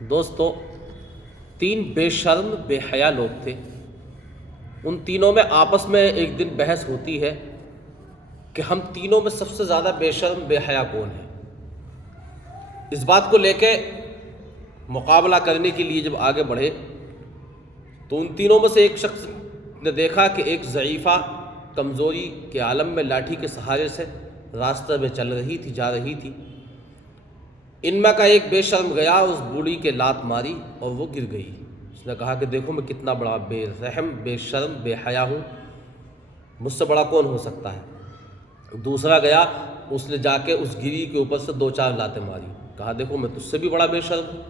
دوستو، تین بے شرم بے حیا لوگ تھے۔ ان تینوں میں آپس میں ایک دن بحث ہوتی ہے کہ ہم تینوں میں سب سے زیادہ بے شرم بے حیا کون ہے۔ اس بات کو لے کے مقابلہ کرنے کے لیے جب آگے بڑھے تو ان تینوں میں سے ایک شخص نے دیکھا کہ ایک ضعیفہ کمزوری کے عالم میں لاٹھی کے سہارے سے راستے میں چل رہی تھی، جا رہی تھی۔ ان میں کا ایک بے شرم گیا، اس بوڑھی کے لات ماری اور وہ گر گئی۔ اس نے کہا کہ دیکھو میں کتنا بڑا بے رحم، بے شرم، بے حیا ہوں، مجھ سے بڑا کون ہو سکتا ہے۔ دوسرا گیا، اس نے جا کے اس گری کے اوپر سے 2-4 لاتیں ماری، کہا دیکھو میں تجھ سے بھی بڑا بے شرم ہوں۔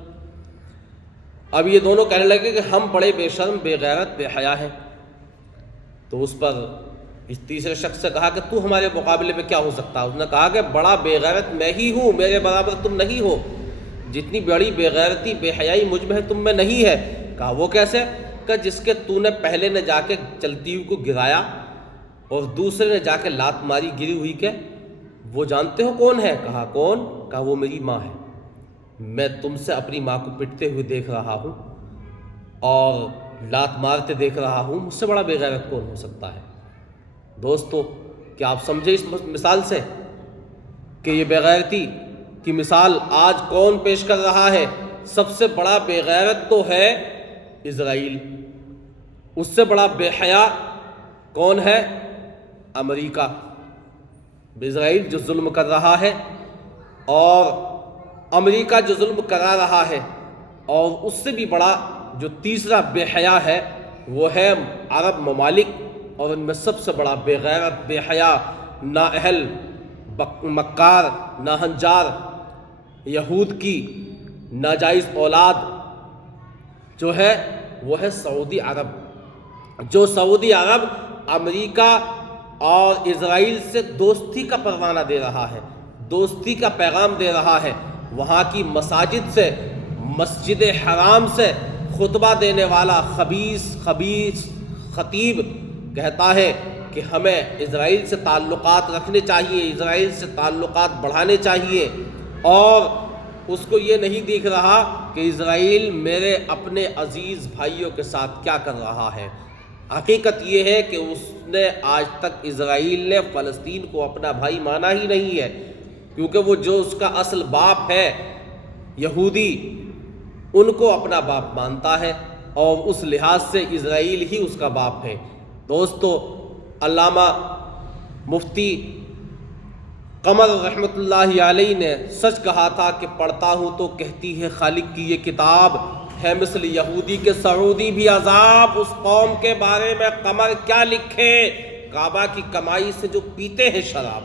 اب یہ دونوں کہنے لگے کہ ہم بڑے بے شرم، بے غیرت، بے حیا ہیں۔ تو اس پر اس تیسرے شخص سے کہا کہ تو ہمارے مقابلے میں کیا ہو سکتا ہے۔ اس نے کہا کہ بڑا بے غیرت میں ہی ہوں، میرے برابر تم نہیں ہو۔ جتنی بڑی بے غیرتی، بے حیائی مجھ میں ہے تم میں نہیں ہے۔ کہا وہ کیسے؟ کہ جس کے تو نے پہلے نے جا کے چلتی ہوئی کو گرایا اور دوسرے نے جا کے لات ماری گری ہوئی کے، وہ جانتے ہو کون ہے؟ کہا کون؟ کہا وہ میری ماں ہے۔ میں تم سے اپنی ماں کو پٹتے ہوئے دیکھ رہا ہوں اور لات مارتے دیکھ رہا ہوں، مجھ سے بڑا بے غیرت کون ہو سکتا ہے۔ دوستو، کیا آپ سمجھے اس مثال سے کہ یہ بے غیرتی کی مثال آج کون پیش کر رہا ہے؟ سب سے بڑا بے غیرت تو ہے اسرائیل، اس سے بڑا بے حیا کون ہے؟ امریکہ۔ اسرائیل جو ظلم کر رہا ہے اور امریکہ جو ظلم کرا رہا ہے، اور اس سے بھی بڑا جو تیسرا بے حیا ہے وہ ہے عرب ممالک، اور ان میں سب سے بڑا بے غیرت، بے حیا، نااہل، مکار، ناہنجار، یہود کی ناجائز اولاد جو ہے وہ ہے سعودی عرب۔ جو سعودی عرب امریکہ اور اسرائیل سے دوستی کا پروانہ دے رہا ہے، دوستی کا پیغام دے رہا ہے۔ وہاں کی مساجد سے، مسجد حرام سے خطبہ دینے والا خبیث خطیب کہتا ہے کہ ہمیں اسرائیل سے تعلقات رکھنے چاہیے، اسرائیل سے تعلقات بڑھانے چاہیے، اور اس کو یہ نہیں دیکھ رہا کہ اسرائیل میرے اپنے عزیز بھائیوں کے ساتھ کیا کر رہا ہے۔ حقیقت یہ ہے کہ اس نے آج تک اسرائیل نے فلسطین کو اپنا بھائی مانا ہی نہیں ہے، کیونکہ وہ جو اس کا اصل باپ ہے یہودی، ان کو اپنا باپ مانتا ہے، اور اس لحاظ سے اسرائیل ہی اس کا باپ ہے۔ دوستو، علامہ مفتی قمر رحمۃ اللہ علیہ نے سچ کہا تھا کہ پڑھتا ہوں تو کہتی ہے خالق کی یہ کتاب ہے مثل یہودی کے سعودی بھی عذاب، اس قوم کے بارے میں قمر کیا لکھے، کعبہ کی کمائی سے جو پیتے ہیں شراب۔